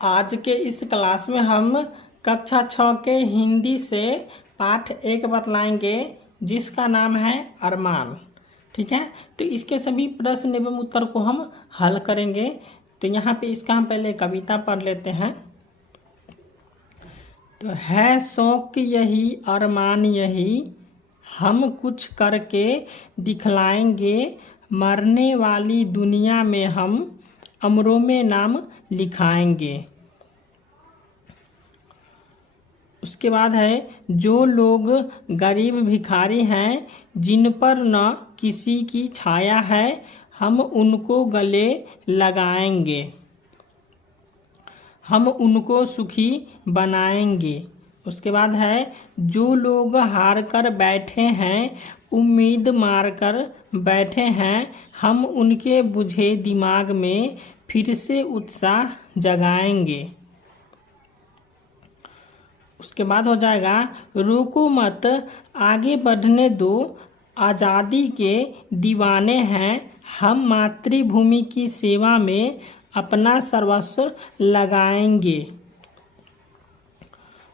आज के इस क्लास में हम कक्षा 6 के हिंदी से पाठ 1 बतलाएंगे जिसका नाम है अरमान। ठीक है, तो इसके सभी प्रश्न एवं उत्तर को हम हल करेंगे। तो यहाँ पे इसका हम पहले कविता पढ़ लेते हैं। तो है शौक यही अरमान यही, हम कुछ करके दिखलाएंगे, मरने वाली दुनिया में हम अमरों में नाम लिखाएंगे। उसके बाद है जो लोग गरीब भिखारी हैं, जिन पर न किसी की छाया है, हम उनको गले लगाएंगे, हम उनको सुखी बनाएंगे। उसके बाद है जो लोग हार कर बैठे हैं, उम्मीद मार कर बैठे हैं, हम उनके बुझे दिमाग में फिर से उत्साह जगाएंगे। उसके बाद हो जाएगा रोको मत आगे बढ़ने दो, आज़ादी के दीवाने हैं, हम मातृभूमि की सेवा में अपना सर्वस्व लगाएंगे।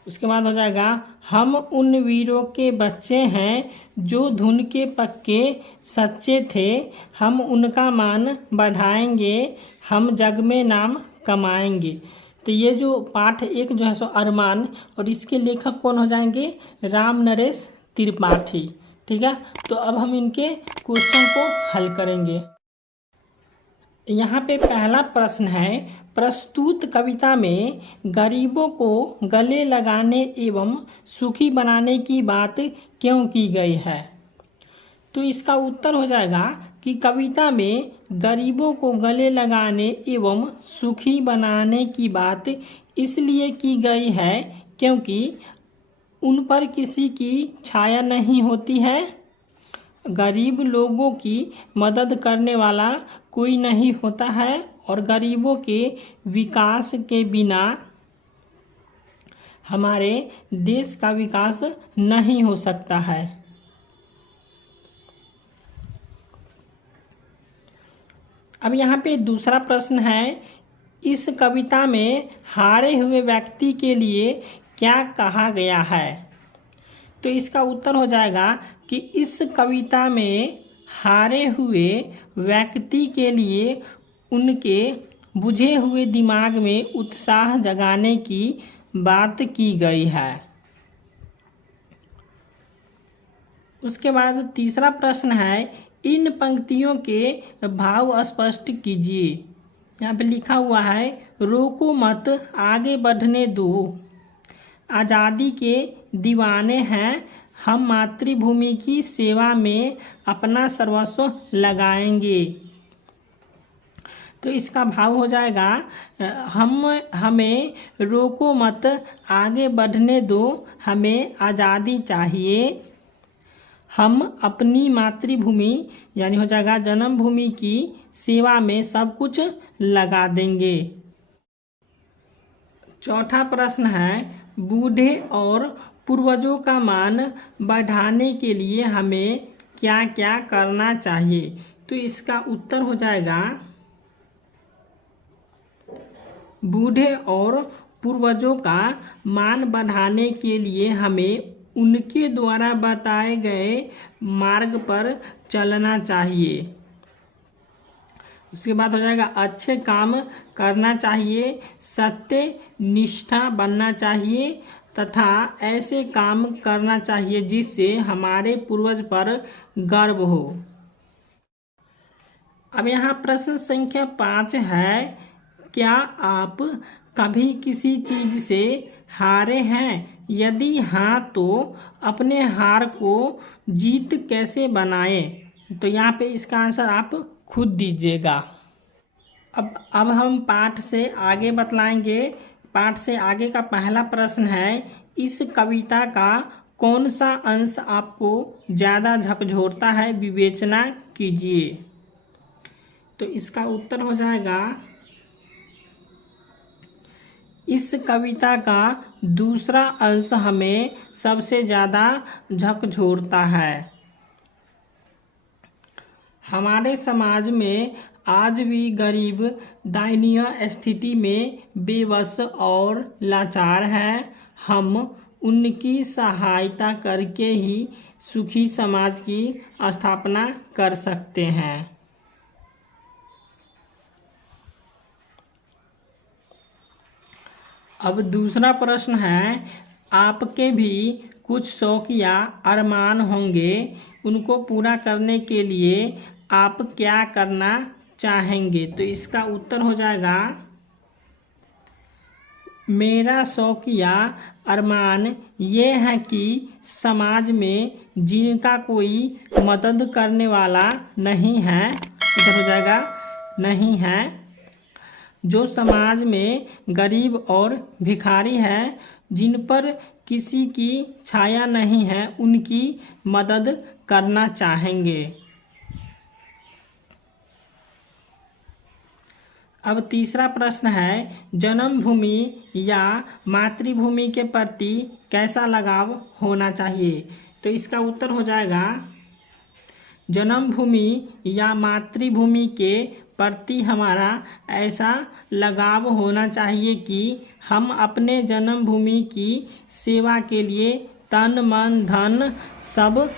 उसके बाद हो जाएगा हम उन वीरों के बच्चे हैं जो धुन के पक्के सच्चे थे, हम उनका मान बढ़ाएंगे, हम जग में नाम कमाएंगे। तो ये जो पाठ 1 जो है सो अरमान, और इसके लेखक कौन हो जाएंगे? राम नरेश त्रिपाठी। ठीक है, तो अब हम इनके क्वेश्चन को हल करेंगे। यहाँ पे पहला प्रश्न है, प्रस्तुत कविता में गरीबों को गले लगाने एवं सुखी बनाने की बात क्यों की गई है? तो इसका उत्तर हो जाएगा कि कविता में गरीबों को गले लगाने एवं सुखी बनाने की बात इसलिए की गई है क्योंकि उन पर किसी की छाया नहीं होती है, गरीब लोगों की मदद करने वाला कोई नहीं होता है, और गरीबों के विकास के बिना हमारे देश का विकास नहीं हो सकता है। अब यहाँ पे दूसरा प्रश्न है, इस कविता में हारे हुए व्यक्ति के लिए क्या कहा गया है? तो इसका उत्तर हो जाएगा कि इस कविता में हारे हुए व्यक्ति के लिए उनके बुझे हुए दिमाग में उत्साह जगाने की बात की गई है। उसके बाद तीसरा प्रश्न है, इन पंक्तियों के भाव स्पष्ट कीजिए। यहाँ पे लिखा हुआ है रोको मत आगे बढ़ने दो, आज़ादी के दीवाने हैं, हम मातृभूमि की सेवा में अपना सर्वस्व लगाएंगे। तो इसका भाव हो जाएगा हमें रोको मत आगे बढ़ने दो, हमें आज़ादी चाहिए, हम अपनी मातृभूमि यानी हो जाएगा जन्मभूमि की सेवा में सब कुछ लगा देंगे। चौथा प्रश्न है, बूढ़े और पूर्वजों का मान बढ़ाने के लिए हमें क्या क्या करना चाहिए? तो इसका उत्तर हो जाएगा बूढ़े और पूर्वजों का मान बढ़ाने के लिए हमें उनके द्वारा बताए गए मार्ग पर चलना चाहिए। उसके बाद हो जाएगा अच्छे काम करना चाहिए, सत्य निष्ठा बनना चाहिए तथा ऐसे काम करना चाहिए जिससे हमारे पूर्वज पर गर्व हो। अब यहाँ प्रश्न संख्या 5 है, क्या आप कभी किसी चीज़ से हारे हैं? यदि हाँ तो अपने हार को जीत कैसे बनाएं? तो यहाँ पे इसका आंसर आप खुद दीजिएगा। अब हम पाठ से आगे बतलाएंगे। पाठ से आगे का पहला प्रश्न है, इस कविता का कौन सा अंश आपको ज़्यादा झकझोरता है? विवेचना कीजिए। तो इसका उत्तर हो जाएगा इस कविता का दूसरा अंश हमें सबसे ज़्यादा झकझोरता है। हमारे समाज में आज भी गरीब दयनीय स्थिति में बेबस और लाचार है। हम उनकी सहायता करके ही सुखी समाज की स्थापना कर सकते हैं। अब दूसरा प्रश्न है, आपके भी कुछ शौक या अरमान होंगे, उनको पूरा करने के लिए आप क्या करना चाहेंगे? तो इसका उत्तर हो जाएगा, मेरा शौक या अरमान ये है कि समाज में जिनका कोई मदद करने वाला नहीं है, इधर हो जाएगा नहीं है, जो समाज में गरीब और भिखारी है, जिन पर किसी की छाया नहीं है, उनकी मदद करना चाहेंगे। अब तीसरा प्रश्न है, जन्मभूमि या मातृभूमि के प्रति कैसा लगाव होना चाहिए? तो इसका उत्तर हो जाएगा, जन्मभूमि या मातृभूमि के प्रति हमारा ऐसा लगाव होना चाहिए कि हम अपने जन्मभूमि की सेवा के लिए तन मन धन सब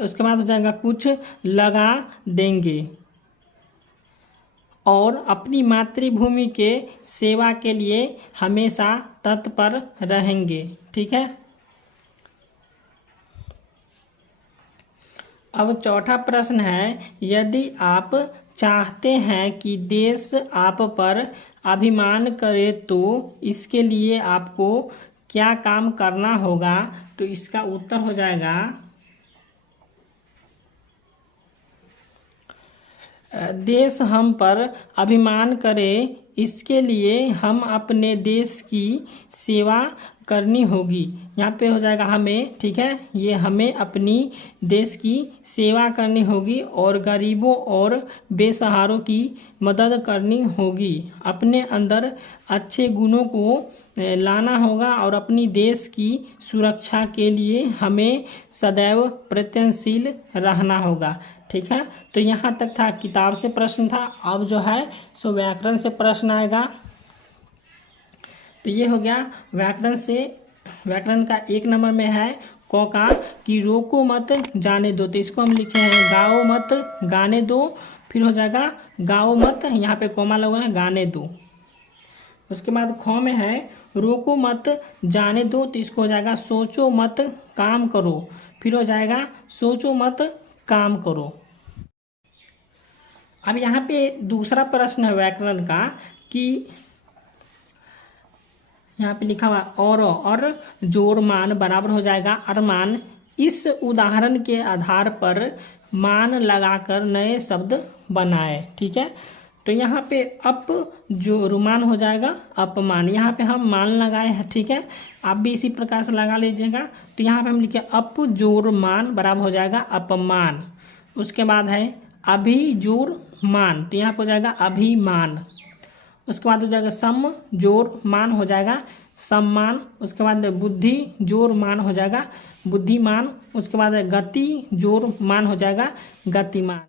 उसके बाद हो जाएगा कुछ लगा देंगे और अपनी मातृभूमि के सेवा के लिए हमेशा तत्पर रहेंगे। ठीक है। अब चौथा प्रश्न है, यदि आप चाहते हैं कि देश आप पर अभिमान करे तो इसके लिए आपको क्या काम करना होगा? तो इसका उत्तर हो जाएगा, देश हम पर अभिमान करे इसके लिए हम अपने देश की सेवा करनी होगी। यहाँ पे हो जाएगा हमें, ठीक है, ये हमें अपनी देश की सेवा करनी होगी और गरीबों और बेसहारों की मदद करनी होगी। अपने अंदर अच्छे गुणों को लाना होगा और अपनी देश की सुरक्षा के लिए हमें सदैव प्रयत्नशील रहना होगा। ठीक है। तो यहाँ तक था किताब से प्रश्न था। अब जो है सो व्याकरण से प्रश्न आएगा। तो ये हो गया व्याकरण से। व्याकरण का 1 नंबर में है क का कि रोको मत जाने दो। तो इसको हम लिखे हैं गाओ मत गाने दो। फिर हो जाएगा गाओ मत, यहाँ पे कोमा लगा है, गाने दो। उसके बाद ख में है रोको मत जाने दो। तो इसको हो जाएगा सोचो मत काम करो। फिर हो जाएगा सोचो मत काम करो। अब यहाँ पे दूसरा प्रश्न है व्याकरण का कि यहाँ पे लिखा हुआ और जोड़ मान बराबर हो जाएगा अरमान। इस उदाहरण के आधार पर मान लगाकर नए शब्द बनाए। ठीक है। तो यहाँ पे अप जोड़ मान हो जाएगा अपमान। यहाँ पे हम मान लगाए हैं। ठीक है। आप भी इसी प्रकार से लगा लीजिएगा। तो यहाँ पे हम लिखे अप जोड़ मान बराबर हो जाएगा अपमान। उसके बाद है अभी जोड़ मान। तो यहाँ पे हो जाएगा अभिमान। उसके बाद हो जाएगा सम जोड़ मान हो जाएगा सम्मान। उसके बाद बुद्धि जोड़ मान हो जाएगा बुद्धिमान। उसके बाद गति जोड़ मान हो जाएगा गतिमान।